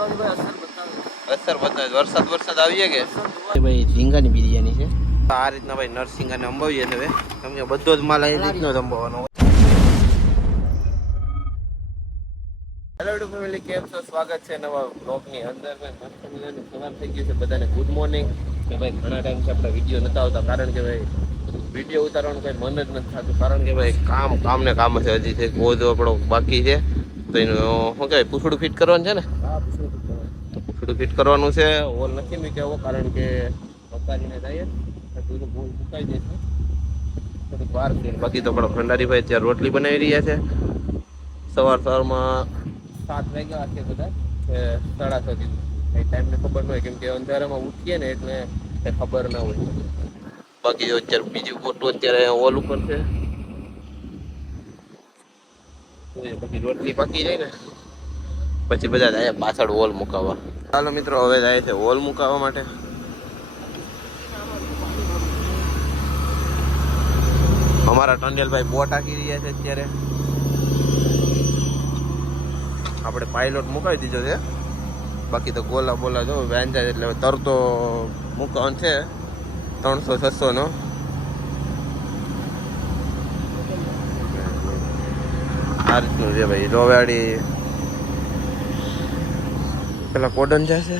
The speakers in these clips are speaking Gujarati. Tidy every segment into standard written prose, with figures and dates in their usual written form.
અસર બતાવે વરસાદ આવીએ કે ભાઈ ઝીંગાની બિરયાની છે આ રીતના ભાઈ નરસિંગ અને અંબાવીએ છે કેમ કે બધો જ માલ અહીં રીતનો જ અંબાવવાનો. હેલો યુટ્યુબ ફેમિલી, કેમ છો? સ્વાગત છે નવા બ્લોગની અંદર. સવાર થઈ ગયું છે બધાને ગુડ મોર્નિંગ. કે ભાઈ ઘણા ટાઈમથી આપણે વિડીયો નતા આવતા કારણ કે ભાઈ વિડીયો ઉતારવાનું કંઈ મન જ નથી થતું કારણ કે ભાઈ કામ ને કામ છે. હજી કંઈક બહુ આપણો બાકી છે તો એનું શું કહેવાય પૂછડું ફિટ કરવાનું છે ને. તો પૂછડું ફિટ કરવાનું છે. ઓલ નથી મેં કહેવો કારણ કે પકારીને જઈએ તો બહુ સુકાઈ જશે થોડીક વાર છે. બાકી તો પણ ભંડારીભાઈ ત્યાં રોટલી બનાવી રહ્યા છે. સવારમાં 7 વાગ્યા છે બધા 6:30 કઈ ટાઈમને ખબર ન હોય કેમ કે અંધારામાં ઉઠીએ ને એટલે કંઈ ખબર ના હોય. બાકી અત્યારે બીજું મોટું અત્યારે હોલ ઉપર છે. પછી રોટલી પાકી જાય ને પછી બધા જાય પાછળ હોલ મુકાવવા. ચાલો મિત્રો હવે જાય છે હોલ મુકાવવા માટે. અમારા ટંડેલભાઈ બોટ હાકી રહ્યા છે અત્યારે. આપણે પાયલોટ મુકાવી દીધો છે. બાકી તો ગોલા બોલા જો વેન્ચાય એટલે તરતો મુકાવાનું છે 300-600 નો. આ રીતનું છે ભાઈ. રોવાડી પેલા કોડન જશે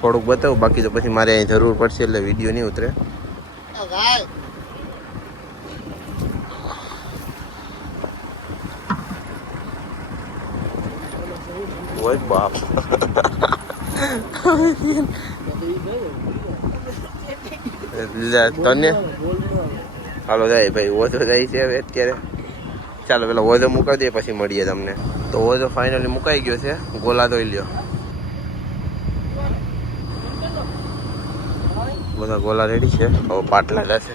થોડુંક બતાવું બાકી તો પછી મારે અહીં જરૂર પડશે એટલે વિડીયો નહીં ઉતરે. ઓય બાપ તને હાલો જાય ભાઈ ઓછો જાય છે હવે અત્યારે. ચાલો પેલા ઓઝો મુકાવી દઈએ પછી મળીએ તમને. તો ઓઝો ફાઇનલી મુકાઈ ગયો છે. ગોલા ધોઈ લ્યો. બધા ગોલા રેડી છે. હવે પાટલા જશે.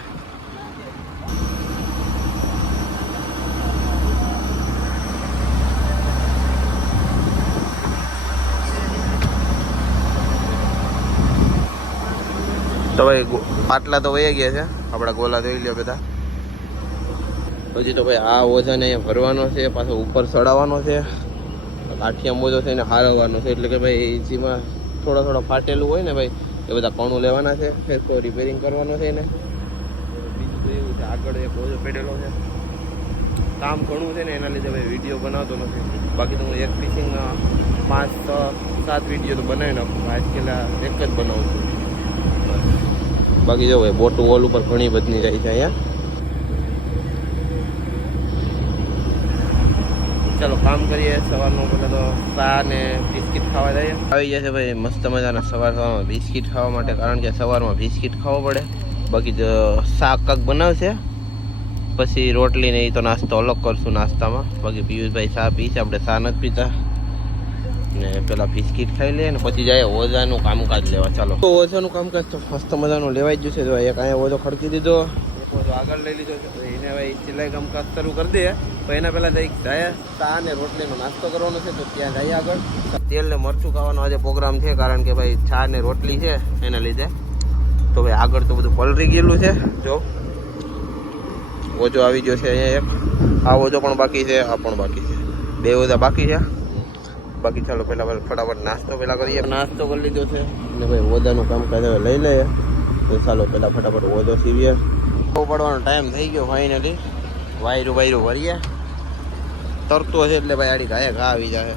તો ભાઈ પાટલા તો વહી ગયા છે. આપણા ગોલા ધોઈ લ્યો બધા. પછી તો ભાઈ આ ઓઝાને અહીંયા ભરવાનો છે પાછો ઉપર ચડાવવાનો છે. કાઠિયા મોજો છે એને હારવવાનો છે એટલે કે ભાઈ જેમાં થોડા ફાટેલું હોય ને ભાઈ એ બધા કણું લેવાના છે. ફેરકો રિપેરિંગ કરવાનો છે એને. બીજું તો એવું છે આગળ એક ઓઝો પેડેલો છે. કામ ઘણું છે ને એના લીધે ભાઈ વિડીયો બનાવતો નથી. બાકી તો હું એક ફિશિંગના 5-7 વિડીયો તો બનાવી નાખું. આજકાલ એક જ બનાવું છું. બાકી જો ભાઈ બોટું વોલ ઉપર ઘણી બધી જાય છે અહીંયા. ચાલો કામ કરીએ. સવારનો પેલા તો ચા ને બિસ્કિટ ખાવા જઈએ. આવી જાય છે ભાઈ મસ્ત મજાના સવારમાં બિસ્કિટ ખાવા માટે કારણ કે સવારમાં બિસ્કિટ ખાવો પડે. બાકી જો શાક કાક બનાવશે પછી રોટલી ને એ તો નાસ્તો અલગ કરશું નાસ્તામાં. બાકી પિયુષભાઈ ચા પીશે, આપણે ચા નથી પીતા. ને પેલા બિસ્કિટ ખાઈ લઈએ ને પછી જાય ઓઝાનું કામકાજ લેવા. ચાલો તો ઓઝાનું કામકાજ તો મસ્ત મજાનું લેવાઈ જ જશે. એક અહીંયા ઓઝો ખડકી દીધો, એક ઓઝો આગળ લઈ લીધો છે. એને ભાઈ સિલાઈ કામકાજ શરૂ કરી દે તો એના પહેલાં જાય ચા ને રોટલીનો નાસ્તો કરવાનો છે તો ત્યાં જાય આગળ. તેલ ને મરચું ખાવાનો આજે પ્રોગ્રામ છે કારણ કે ભાઈ ચા ને રોટલી છે એના લીધે. તો ભાઈ આગળ તો બધું પલરી ગયેલું છે. જો ઓઝો આવી ગયો છે અહીંયા એક. આ ઓઝો પણ બાકી છે, આ પણ બાકી છે. 2 ઓઝા બાકી છે. બાકી ચાલો પહેલાં ફટાફટ નાસ્તો પહેલાં કરીએ. નાસ્તો કરી લીધો છે અને ભાઈ ઓઝાનું કામકાજ હવે લઈ લઈએ. તો ચાલો પહેલાં ફટાફટ ઓઝો સીવીએ. પડવાનો ટાઈમ થઈ ગયો ફાઇનલી. વાયરું ભરીએ. તરતો છે એટલે ભાઈ આડી ઘાએ ઘા આવી જાય.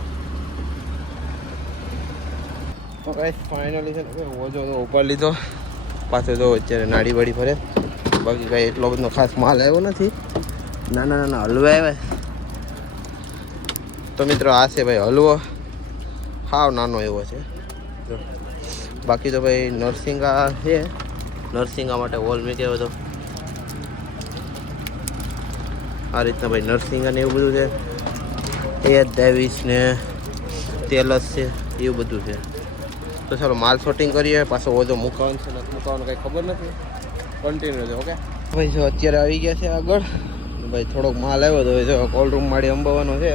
તો કાંઈ ફાઇનલી છે ને ઓઝો તો ઉપર લીધો. પાછો તો અત્યારે નાડી વાડી ભરે. બાકી કાંઈ એટલો બધો ખાસ માલ આવ્યો નથી. નાના હલવા આવ્યા. તો મિત્રો આ છે ભાઈ હલવો. હાવ નાનો એવો છે. બાકી તો ભાઈ નરસિંગા છે. નરસિંગા માટે હોલ મૂક્યો હતો. આ રીતના ભાઈ નરસિંગા ને એવું બધું છે. એ દેવીસ ને તેલસ છે એવું બધું છે. તો ચાલો માલ શોટિંગ કરીએ. પાછો ઓઝો મુકાવાનું છે નથી મુકાવાનું કંઈ ખબર નથી. કન્ટિન્યુ છે. ઓકે ભાઈ જો અત્યારે આવી ગયા છે આગળ. ભાઈ થોડોક માલ આવ્યો તો જો કોલ્ડ રૂમ માડી અંબાવવાનો છે.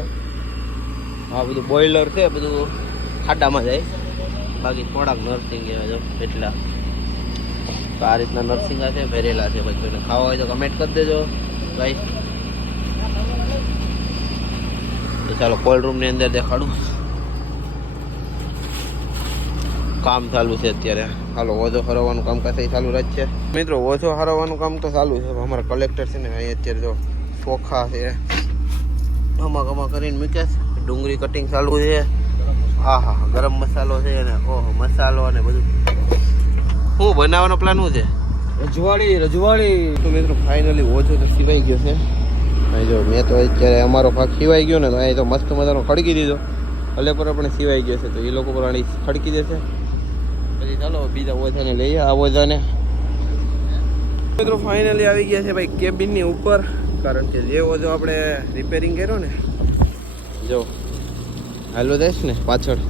આ બધું બોઇલર છે બધું ખાડામાં જાય. બાકી થોડાક નર્સિંગ એવા જો એટલા. તો આ રીતના નરસિંગા છે ભરેલા છે. ભાઈ કોઈને ખાવા હોય તો કમેન્ટ કરી દેજો ભાઈ. ચાલો કોલ્ડ રૂમની અંદર દેખાડું. કામ ચાલુ છે અત્યારે. હાલો ઓછો હરવાનું કામકાજ ચાલુ જ છે મિત્રો. ઓછો હરવાનું કામ તો ચાલુ છે. અમારા કલેક્ટર છે ને અહીં અત્યારે જો ચોખા છે ગમા કરીને મૂક્યા છે. ડુંગળી કટિંગ ચાલુ છે. હા હા ગરમ મસાલો છે ને ઓહો મસાલો અને બધું. શું બનાવવાનો પ્લાન શું છે? રજવાડી તો મિત્રો ફાઇનલી ઓછો તો સિવાઈ ગયો છે. અહીં જો મેં તો અત્યારે અમારો ભાગ સિવાઈ ગયો ને તો અહીં તો મસ્ત મજાનો ખડકી દીધો. ભલે પર આપણે સિવાઈ ગયો છે તો એ લોકો પર આની ખડકી દેશે. પછી ચાલો બીજા ઓછાને લઈએ. આ ઓછાને મિત્રો ફાઇનલી આવી ગયા છે ભાઈ કેબિનની ઉપર. કારણ કે જે ઓછો આપણે રિપેરિંગ કર્યો ને જો હાલો દઈશ ને પાછળથી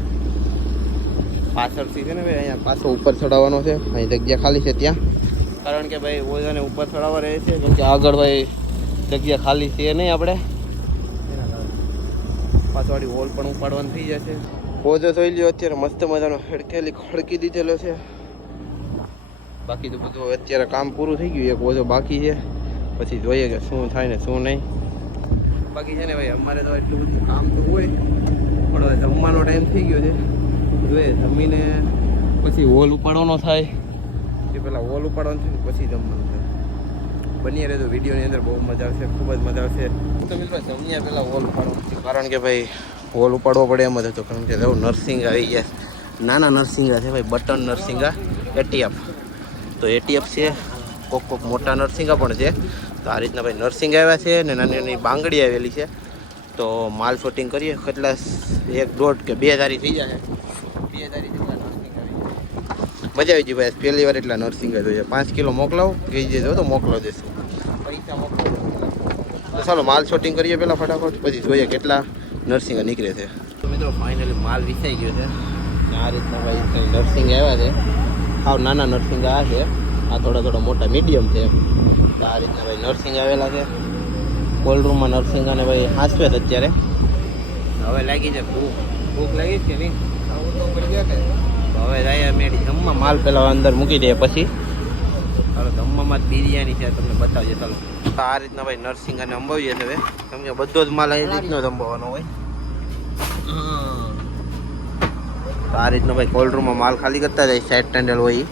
છે ને ભાઈ અહીંયા પાછો ઉપર ચડાવવાનો છે. અહીં જગ્યા ખાલી છે ત્યાં. કારણ કે ભાઈ ઓઝાને ઉપર ચડાવવા રહે છે કેમ કે આગળ ભાઈ જગ્યા ખાલી છે નહીં આપણે પાછળવાળી હોલ પણ ઉપાડવાનું થઈ જશે. ઓઝો જોઈ લ્યો અત્યારે મસ્ત મજાનો ખડકી દીધેલો છે. બાકી તો બધું અત્યારે કામ પૂરું થઈ ગયું. એક ઓઝો બાકી છે પછી જોઈએ કે શું થાય ને શું નહીં. બાકી છે ને ભાઈ અમારે તો એટલું બધું કામ તો હોય પણ હવે જમવાનો ટાઈમ થઈ ગયો છે. જોઈએ જમીને પછી હોલ ઉપાડવાનો થાય. એ પહેલાં હોલ ઉપાડવાનું છે ને પછી જમવાનું થાય. બની રહે તો વિડીયોની અંદર બહુ મજા આવશે, ખૂબ જ મજા આવશે. તો મિત્રો જમ્યા પહેલાં હોલ ઉપાડવાનું છે કારણ કે ભાઈ હોલ ઉપાડવો પડે એમ જ હતો. કારણ કે જો નરસિંગ આવી ગયા. નાના નરસિંગા છે ભાઈ બટન નરસિંગા એટીએફ. તો એટીએફ છે કોક મોટા નરસિંગા પણ છે. તો આ રીતના ભાઈ નરસિંગ આવ્યા છે ને નાની નાની બાંગડી આવેલી છે. તો માલ શૂટિંગ કરીએ કેટલા 1.5 કે 2 ધારી થઈ જાય. 2 ધારી જેટલા નરસિંગ આવી જાય. મજા આવી ગઈ ભાઈ. પહેલી વાર એટલા નરસિંગા જોઈએ. 5 કિલો મોકલાવો કહી દેજો તો મોકલાવ દેશું. પૈસા મોકલાવો. તો ચાલો માલ શૂટિંગ કરીએ પહેલાં ફટાફટ પછી જોઈએ કેટલા નરસિંગા નીકળે છે. તો મિત્રો ફાઇનલી માલ વિસાઈ ગયો છે. આ રીતના ભાઈ નરસિંગ આવ્યા છે. સાવ નાના નરસિંગા આ છે. આ થોડા મોટા મીડિયમ છે. તો આ રીતના ભાઈ નરસિંગ આવેલા છે. કોલ્ડ રૂમમાં નરસિંગાને ભાઈ હાંસવે છે અત્યારે. હવે લાગી છે ભૂખ લાગી છે નહીં તો હવે જાય મેડી જમવા. માલ પેલા અંદર મૂકી દે પછી ચાલો જમવામાં જ બિરયાની છે તમને બતાવીએ. ચાલો તો આ રીતના ભાઈ નરસિંગાને અંબાવીએ છે હવે કેમ કે બધો જ માલ અહીં રીતનો જ અંબાવવાનો હોય. તો આ રીતનો ભાઈ કોલ્ડ રૂમમાં માલ ખાલી કરતા જાય. સાઈડ ટેન્ડલ હોય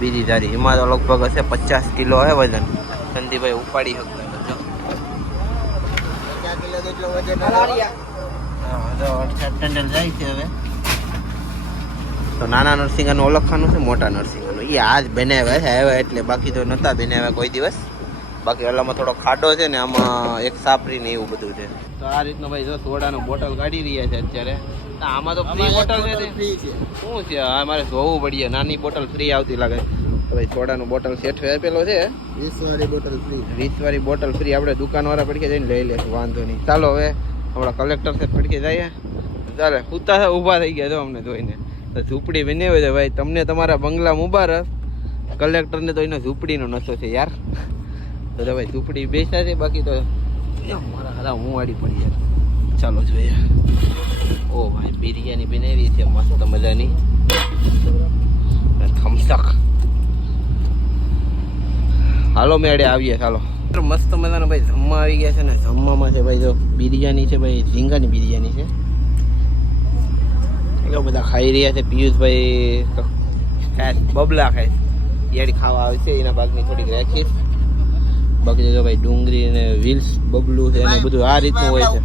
બીજી ધારી એમાં તો લગભગ હશે 50 કિલો હે વજન. સંદીપભાઈ ઉપાડી શકતા જાય છે હવે. તો નાના નરસિંગાનું ઓળખવાનું છે મોટા નરસિંગાનું. એ આજ બનાવ્યા છે આવ્યા એટલે બાકી તો નહોતા બનાવ્યા કોઈ દિવસ. બાકી ઓલામાં થોડો ખાડો છે ને આમાં એક સાપરી ને એવું બધું છે. તો આ રીતનો ભાઈ જો સોડાનું બોટલ કાઢી રહ્યા છે અત્યારે. આમાં તો ફ્રી બોટલ છે શું છે અમારે જોવું પડીએ. નાની બોટલ ફ્રી આવતી લાગે. ભાઈ સોડાનું બોટલ સેટ આપેલો છે 20 વાળી બોટલ ફ્રી. 20 વાળી બોટલ ફ્રી. આપણે દુકાનવાળા પડકે જઈને લઈ લેશું વાંધો નહીં. ચાલો હવે આપણા કલેક્ટર છે પડકે જઈએ. ચાલે ઉતા ઊભા થઈ ગયા જો અમને જોઈને. તો ઝૂંપડી બની હોય છે ભાઈ. તમને તમારા બંગલા મુબારક. કલેક્ટરને તો એનો ઝૂંપડીનો નશો છે યાર. તો ભાઈ ઝૂંપડી બેસા છે. બાકી તો મારા હારા હું વાડી પડી યાર. ચાલો જોઈએ. ઓ ભાઈ બિરયાની બનાવી છે મસ્ત મજાની. થમ્સઅપ હાલો મેળે આવીએ. ચાલો મસ્ત મજાનો ભાઈ જમવા આવી ગયા છે ને. જમવામાં છે ભાઈ જો બિરયાની છે ભાઈ. ઝીંગાની બિરયાની છે. એટલા બધા ખાઈ રહ્યા છે. પિયુષભાઈ બબલા ખાય યાડી ખાવા આવે છે. એના ભાગની થોડીક રાખીશ. બાકી જો ભાઈ ડુંગળી ને વ્હીલ્સ બબલું છે એને બધું આ રીતનું હોય છે.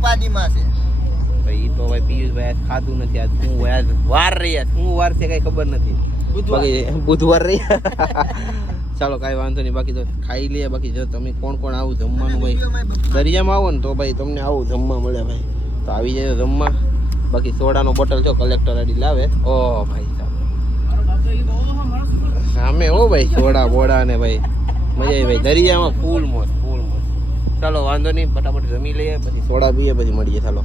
ભાઈ તો ભાઈ પિયુષભાઈ આજ ખાધું નથી. આજ શું હોય આજ વાર રહ્યા. શું વાર છે કઈ ખબર નથી. બાકી બુધવાર રહ્યા. ચાલો કાંઈ વાંધો નહીં. બાકી તો ખાઈ લઈએ. બાકી જો તમે કોણ કોણ આવું જમવાનું ભાઈ દરિયામાં આવો ને તો ભાઈ તમને આવું જમવા મળે ભાઈ. તો આવી જાય જમવા. બાકી સોડાનો બોટલ છો કલેક્ટર આડી લાવે. ઓ ભાઈ સામે હો ભાઈ સોડા બોડા ને ભાઈ મજા આવી ભાઈ. દરિયામાં ફૂલ મોજ. ચાલો વાંધો નહીં ફટાફટ જમી લઈએ પછી સોડા પીએ પછી મળીએ. ચાલો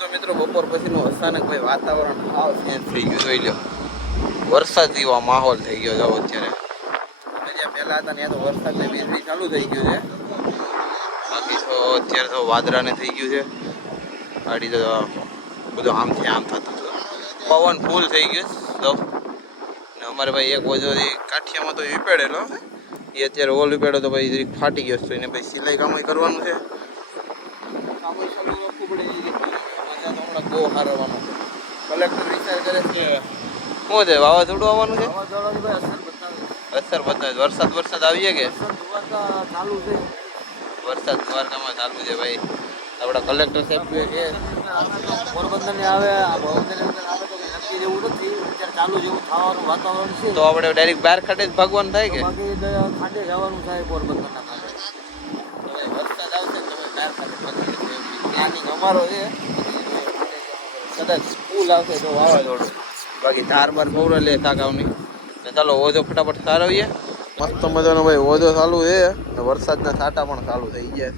તો મિત્રો બપોર પછીનું અચાનક ભાઈ વાતાવરણ સાવ ચેન્જ થઈ ગયું. જોઈ લો વરસાદ જેવો માહોલ થઈ ગયો. જાઓ અત્યારે જ્યાં પહેલા હતા ત્યાં તો વરસાદ ને વીજળી ચાલુ થઈ ગયું છે. બાકી તો અત્યારે તો વાદળાને થઈ ગયું છે. ગાડી તો બધું આમથી આમ થતું હતું. પવન ફૂલ થઈ ગયું તો ને અમારે ભાઈ એક ઓજો કાઠિયામાં તો વિપેડેલો એ અત્યારે ઓલ પેડો તો ભાઈ જરીક ફાટી ગયો છે, એને ભાઈ સિલાઈ કામ કરવાનું છે. કામ ચાલુ રાખવું પડે. મજા તો હમણાં બહુ હારવાનું. કલેક્ટર વિચાર કરે છે શું છે વાવાઝોડું આવવાનું છે. અસર બતાવે. વરસાદ આવીએ કે ચાલુ છે. વરસાદ દ્વારકામાં ચાલુ છે ભાઈ. આપણા કલેક્ટર સાહેબ કે પોરબંદર ને આવે પોરબંદર આવે તો નક્કી જેવું નથી. અત્યારે ચાલુ જેવું થવાનું વાતાવરણ છે. તો આપણે ડાયરેક્ટ બહાર ખાડે જ ભાગવાનું થાય કે બાકી ખાંડે જવાનું થાય પોરબંદરના ખાંડે. વરસાદ આવશે તો બહાર ખાડે પ્લાનિંગ અમારો છે. કદાચ સ્કૂલ આવશે તો વાવાઝોડું. બાકી ધાર બાર બહુ લે તાકાવની. ચાલો ઓજો ફટાફટ સારવીએ. મસ્ત મજાનો ભાઈ ઓજો ચાલુ છે. વરસાદના છાંટા પણ ચાલુ થઈ ગયા.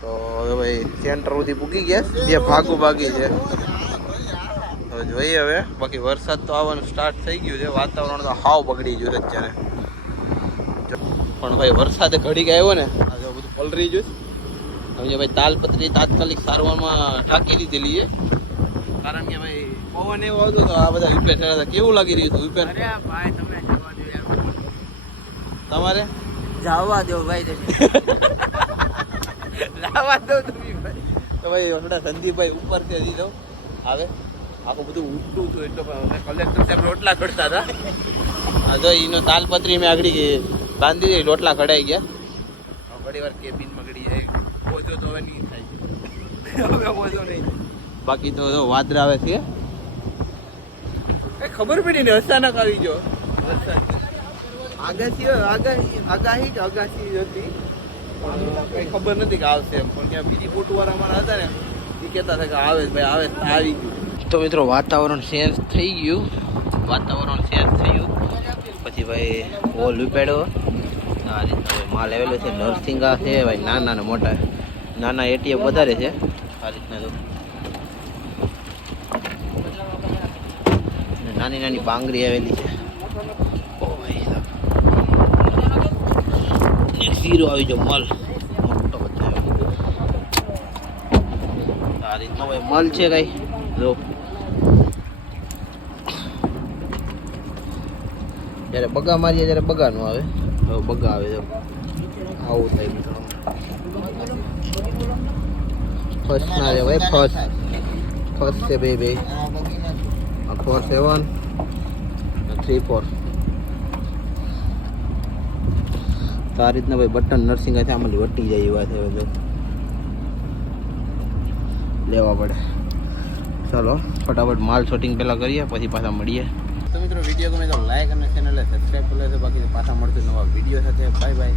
તો હવે ભાઈ સેન્ટર સુધી પૂગી ગયા. બે ભાગી છે. હવે જોઈએ હવે. બાકી વરસાદ તો આવવાનું સ્ટાર્ટ થઈ ગયું છે. વાતાવરણ તો હાવ બગડી ગયું છે અત્યારે. પણ ભાઈ વરસાદે ઘડીક આવ્યો ને આ જો બધું પલરી ગયું. હવે ભાઈ તાલપત્રી તાત્કાલિક સારવારમાં ઢાંકી દીધેલી છે. કારણ કે ભાઈ પવન એવો આવતો તો આ બધા વિપેર થયા હતા. કેવું લાગી રહ્યું હતું વિપેર? ભાઈ તમે તમારે જવા દો ભાઈ તમે લાવવા દો તમે ભાઈ. તો ભાઈ હમણાં સંદીપભાઈ ઉપરથી દીધો આવે આખું બધું ઉડતું હતું. એટલે કલેક્ટર સાહેબ રોટલા ઘડતા હતા. આ જો એનો તાલપત્રી મેં આગળ બાંધી દઈ. રોટલા ઘડાઈ ગયા. ઘણી વાર કેબિનમાં ઘડી જાય. ઓછો તો હવે નહીં થાય. હવે ઓછો નહીં. બાકી તો જો વાદળા આવે છે. કઈ ખબર પડી ને અચાનક આવી ગયો વરસાદ. આગાહી હતી કઈ ખબર નથી કે આવશે એમ. પણ ત્યાં બીજી બોટવાળા અમારા હતા ને એ કહેતા હતા કે આવે ભાઈ આવે આવી ગયું. તો મિત્રો વાતાવરણ ચેન્જ થઈ ગયું. પછી ભાઈ હોલ ઉપાડ્યો. આ રીતના માલ આવેલો છે. નરસિંગા છે ભાઈ નાના ને મોટા. નાના એટીએમ વધારે છે. આ રીતના તો નાની નાની બાંગડી આવેલી છે. ઓ ભાઈ ઝીરો આવી ગયો મલ મોટો બતાવ્યો. આ રીતનો ભાઈ મલ છે કઈ જો. જ્યારે બગા મારીએ ત્યારે બગા નો આવે. હવે બગા આવે જો આવું થાય મિત્રો. ફર્સ્ટ ના રે ભાઈ ફર્સ્ટ છે બે 4 7 3 4. તો આ રીતના ભાઈ બટન નર્સિંગ છે. આમાંથી વટી જાય એવા છે. હવે લેવા પડે. ચાલો ફટાફટ માલ શૂટિંગ પહેલાં કરીએ પછી પાછા મળીએ. તો મિત્રો વિડીયો ગમે તો લાઈક અને ચેનલને સબસ્ક્રાઈબ કરી લેજો. બાકી પાછા મળશું નવા વિડીયો સાથે. Bye bye.